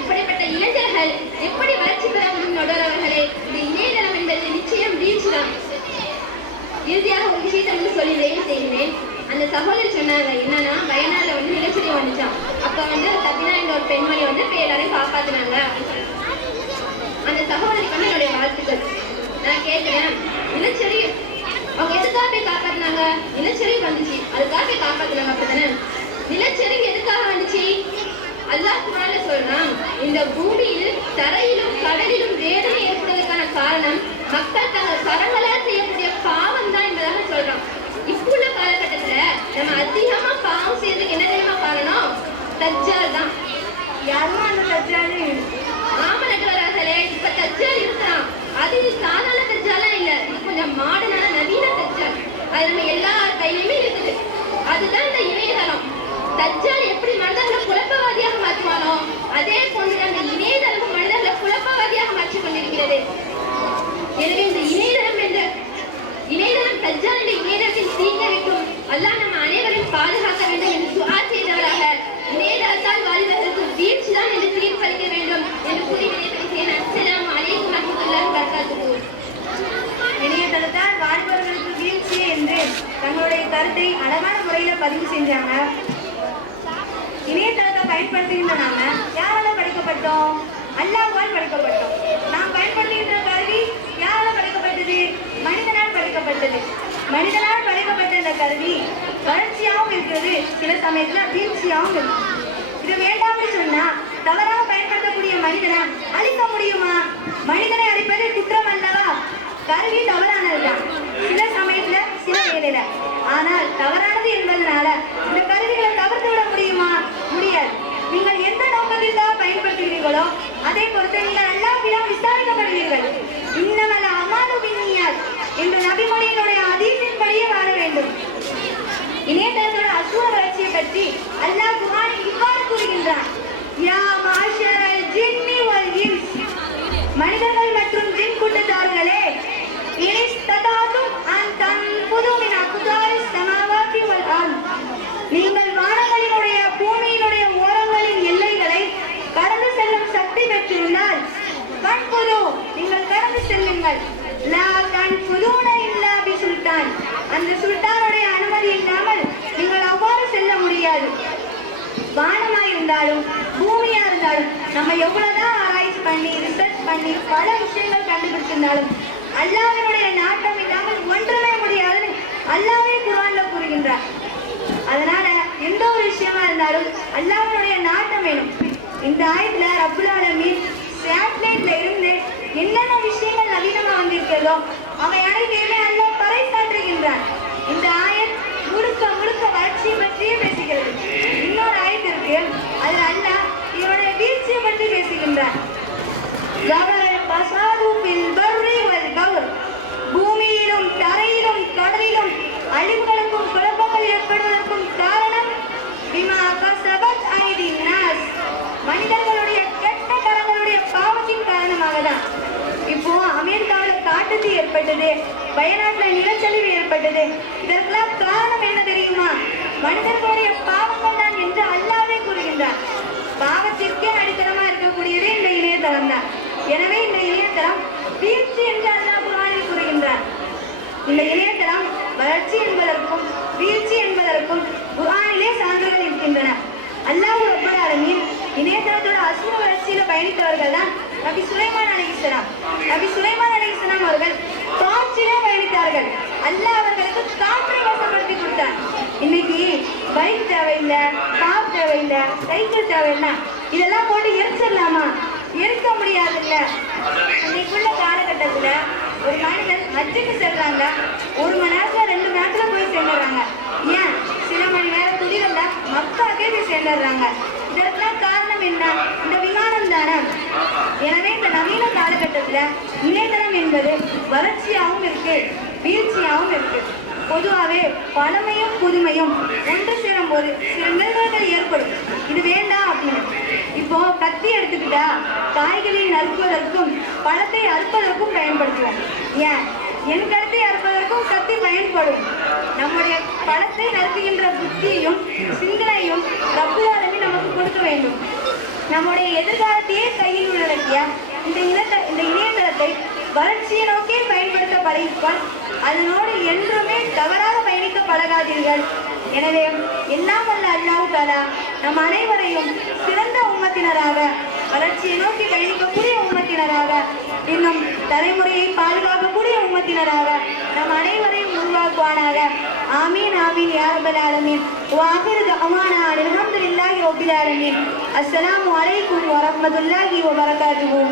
இப்படிப்பட்ட இளைஞர்கள் எப்படி வளர்ச்சி பெற முடியும் நடுவர்களே? இந்த இணையதளம் என்பது நிச்சயம் வீழ்ச்சிதான். இறுதியாக ஒரு விஷயத்தை வந்து சொல்லி நிறைவு செய்கிறேன். அந்த சகோதரி சொன்னாங்க என்னன்னா, வயநாடுல வந்து நிலச்சரி வந்துச்சான். அப்ப வந்து தப்பினா என்ற ஒரு பெண்மணி வந்து எல்லாரையும் காப்பாத்தினாங்க. அந்த சகோதரிக்கு வந்து என்னுடைய வாழ்த்துக்கள். நான் கேட்கிறேன், நிலச்சரி அவங்க எதுக்காக போய் காப்பாத்தினாங்க? நிலச்சரி வந்துச்சு, அதுக்காக போய் காப்பாத்தினாங்க, அப்படித்தானே? நிலச்சரி எதுக்காக வந்துச்சு? அல்லாஹ் குர்ஆன்ல சொல்றான், இந்த பூமியில் தரையிலும் கடலிலும் வேதனை ஏற்படுவதற்கான காரணம் மக்கள் தங்கள் கரங்களால் செய்யக்கூடிய பாவம் தான் என்பதாக சொல்றான். இப்போ உள்ள காலகட்டத்துல நம்ம அதிகமா பாவம் செய்யறதுக்கு என்ன தெரியுமா காரணம்? தஜ்ஜால் தான். யாருமா அந்த தஜ்ஜால்? ஆமா நடுவர்களே, இப்ப தஜ்ஜால் இருக்கான். அது சாதாரண தஜ்ஜாலாம் இல்ல, இது கொஞ்சம் மாடர்னான நவீன தஜ்ஜால். அது நம்ம எல்லா கையிலுமே இருக்குது. அதுதான் இந்த இணையதளம். தஜ்ஜால் எப்படி மனிதர்களை குழப்பவாதியாக மாற்றுவானோ, அதே போன்று அந்த இணையதளம் மனிதர்களை குழப்பவாதியாக மாற்றிக் கொண்டிருக்கிறது. எனவே இந்த இணையதளம் தஜ்ஜால் என்ற இணையதளத்தின் தீங்க வைக்கும் அல்லாஹ் நம்ம அனைவரையும் பாதுகாக்க வேண்டும் என்று துஆ செய்தவராக, இணையதளத்தால் வாழ்வதற்கு வீழ்ச்சி தான் என்று தீர்ப்பளிக்க வேண்டும் என்று கூறி விடைபெறுகிறேன். அஸ்ஸலாமு அலைக்கும் வரஹ்மத்துல்லாஹி வபரகாத்துஹு. இணையதளத்தால் வாழ்பவர்களுக்கு வீழ்ச்சி என்று தங்களுடைய கருத்தை அழகான முறையில பதிவு செஞ்சாங்க. இணையதளத்தை பயன்படுத்துகின்ற நாம யாரால படைக்கப்பட்டோம்? அல்லாஹ்வால் படைக்கப்பட்டோம். நாம் பயன்படுத்துகின்ற கருவி யாரால படைக்கப்பட்டது? மனிதனால் படைக்கப்பட்டது. மனிதனால் படைக்கப்பட்ட இந்த கருவி வளர்ச்சியாகவும் இருக்கிறது, சில சமயத்துல வீழ்ச்சியாகவும் இருக்கு. இது வேண்டாம்னு சொன்னா தவறாக பயன்படுத்தக்கூடிய மனிதனை அழிக்க முடியுமா? மனிதனை அழிப்பது குற்றம் அல்லவா? கருவி தவறானதுதான் சில சமயத்துல, சில வேலையில. ஆனால் தவறானது என்பதனால இந்த கருவிகளை தவிர்த்து விட முடியுமா? முடியாது. நீங்கள் எந்த நோக்கத்திற்காக பயன்படுத்துகிறீர்களோ அதை பொறுத்து நீங்கள் அல்லாஹ்விடம் விசாரிக்கப்படுவீர்கள். இன்னமல் அமாலு பின்னியாத் என்ற நபிமொழியினுடைய ஹதீஸின்படியே வாழ வேண்டும். இணையதளத்தோட அசுர வளர்ச்சியை பற்றி அல்லாஹ் குர்ஆனில் இவ்வாறு கூறுகின்றான், யா மாஷரல் ஜின்னி வல் இன்ஸ், மனிதர்கள் மற்றும் ஜின் கூட்டத்தார்களே, இனிஸ்ததாதும் அன் தன்ஃபுது மின் அக்தாரிஸ் ஸமாவாத்தி வல் அர்த், நீங்கள் வானங்களினுடைய பூமியினுடைய ஓரங்களின் எல்லைகளை கடந்து செல்லும் சக்தி பெற்றிருந்தால் தன்ஃபுது, நீங்கள் கடந்து செல்லுங்கள். லா தன்ஃபுதுன இல்லா பிசுல்தான், அந்த சுல்தானுடைய அனுமதி இல்லாமல் நீங்கள் அவ்வாறு செல்ல முடியாது. வானமா இருந்தாலும் பூமியா இருந்தாலும் நம்ம எவ்வளவுதான் ஆராய்ச்சி பண்ணி ரிசர்ச் பண்ணி பல விஷயங்கள் கண்டுபிடிச்சிருந்தாலும் அல்லாஹ்வினுடைய நாட்டம் இல்லாமல் ஒன்றுமே முடியாதுன்னு அல்லாஹ்வே குர்ஆன்ல கூறுகின்றார். அதனால எந்த ஒரு விஷயமா இருந்தாலும் அல்லாஹ்வினுடைய நாட்டம் வேணும். இந்த ஆயத்துல ரப்புல் ஆலமீன் சேட்டலைட்ல இருந்து என்னென்ன விஷயங்கள் நவீனமா வந்திருக்கிறதோ அவை அனைத்தையுமே அல்லாஹ் பறைசாற்றுகின்றான். இந்த ஆயத் முழுக்க முழுக்க வளர்ச்சியை பற்றியே பேசுகிறது. இன்னொரு ஆயத் இருக்கு, அதில் அல்லாஹ் இவருடைய வீழ்ச்சியை பற்றி பேசுகின்றான். பூமியிலும் தரையிலும் கடலிலும் அழிவுகளுக்கும் குழப்பங்கள் ஏற்படுவதற்கும் காரணம் மனிதர்களுடைய கெட்ட கரங்களுடைய பாவத்தின் காரணமாக தான். இப்போ அமெரிக்காவில் காட்டுத்தீ ஏற்பட்டது, வயநாட்டில் நிலச்சரிவு ஏற்பட்டது. இதற்கெல்லாம் காரணம் என்ன தெரியுமா? மனிதர்களுடைய பாவங்கள் தான் என்று அல்லாஹ்வே கூறுகின்றார். பாவத்திற்கே அடித்தளமா இருக்கக்கூடியது இந்த இணையதளம் தான். எனவே இந்த இணையதளம் வீழ்ச்சி என்று அல்லாஹ் குர்ஆனில் கூறுகின்றார். இந்த இணையதளம் வளர்ச்சி என்பதற்கும் வீழ்ச்சி என்பதற்கும் குர்ஆனிலே சான்றுகள் இருக்கின்றன. அல்லாஹ் ரப்பல் ஆலமீன் இணையதளத்தோட அசுர வளர்ச்சியில பயணித்தவர்கள் தான் நபி சுலைமான் அலைஹிஸ்ஸலாம். நபி சுலைமான் அலைஹிஸ்ஸலாம் அவர்கள் காற்றிலே பயணித்தார்கள். அல்லாஹ் அவர்களுக்கு காற்றை வசப்படுத்தி கொடுத்தார். இன்னைக்கு பைக் தேவையில்லை, கார் தேவையில்லை, சைக்கிள் தேவையில்லை, இதெல்லாம் போட்டு எரிச்சிடலாமா? எரிக்க முடியாதுல்ல. இன்னைக்குள்ள காலகட்டத்துல ஒரு மனிதன் ஹஜ்ஜுக்கு செல்றாங்க, 1 மணி நேரத்துல 2 மணி நேரத்துல போய் சேர்ந்துடுறாங்க. ஏன் சில மணி நேரம் துணிகள்ல மக்காக்கே போய் சேர்ந்துடுறாங்க. இதற்கெல்லாம் காரணம் என்ன? இந்த விமானம் தானே. எனவே இந்த நவீன காலகட்டத்துல இணையதளம் என்பது வளர்ச்சியாகவும் இருக்கு, வீழ்ச்சியாகவும் இருக்கு. பொதுவாகவே பழமையும் புதுமையும் ஒன்று சேரும் போது சில நிகழ்வுகள் ஏற்படும். இது வேண்டாம் அப்படின்னு. இப்போ கத்தி எடுத்துக்கிட்டா காய்களை நறுக்குவதற்கும் பழத்தை அறுப்பதற்கும் பயன்படுத்துவோம். ஏன் என் கருத்தை அறுப்பதற்கும் கத்தி பயன்படும். நம்முடைய பழத்தை நறுக்குகின்ற புத்தியையும் சிந்தனையும் ரப்புல் ஆலமீன் நமக்கு கொடுக்க வேண்டும். நம்முடைய எதிர்காலத்தையே கையில் உள்ளடக்கிய இந்த இணையதளத்தை வளர்ச்சியை நோக்கி பயன்படுத்த பழகிக்கொள். அதனோடு என்றுமே தவறாக பயணிக்க பழகாதீர்கள். எனவே எல்லாம் வல்ல அல்லாஹ் தஆலா நம் அனைவரையும் சிறந்த உம்மத்தினராக, வளர்ச்சியை நோக்கி பயணிக்கக்கூடிய உம்மத்தினராக, இன்னும் தலைமுறையை பாதுகாக்கக்கூடிய உம்மத்தினராக நம் அனைவரையும் உருவாக்குவானாக. ஆமீன் ஆமீன் யா ரப்பல் ஆலமீன். வாஹிரு தஅவானா அல்ஹம்துலில்லாஹி ரப்பில் ஆலமீன். அஸ்ஸலாமு அலைக்கும் வரஹ்மத்துல்லாஹி வபரகாத்துஹு.